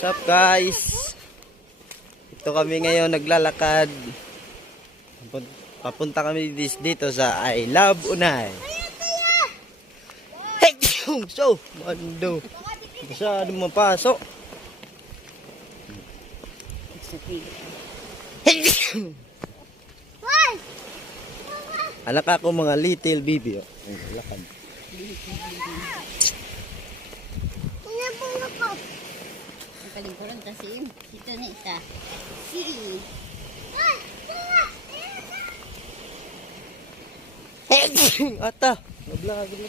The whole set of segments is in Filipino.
What's up guys? Ito kami ngayon naglalakad. Papunta kami dito sa I Love Unay. Hey! So, mando. Masyado mapasok. Anak ako mga little baby. Lakad. Kalingkuran kasi ito na isa. Ata, naglag mo.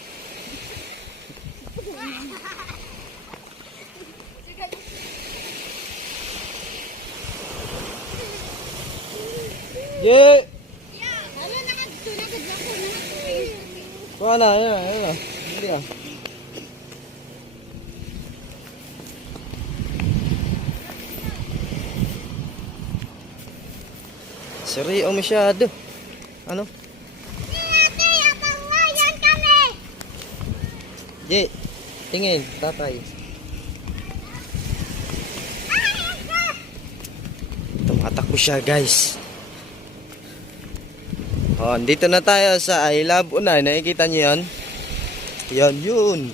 Ye. Wala na. Hindi ah. Seryo masyado. Ano? Ye, tingin, tatay. Tumatakbo siya, guys. Oh, dito na tayo sa I Love Unay. Nakikita niyo 'yon? Yun.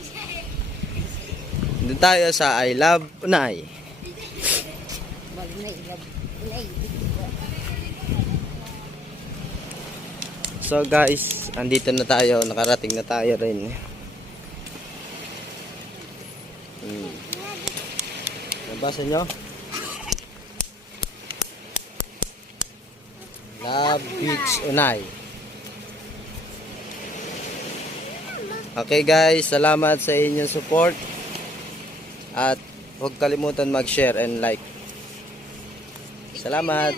Dito tayo sa I Love Unay. So guys, andito na tayo, nakarating na tayo rin. Nabasa nyo? Love Beach Unay. Okay guys, salamat sa inyong support. At huwag kalimutan mag-share and like. Salamat.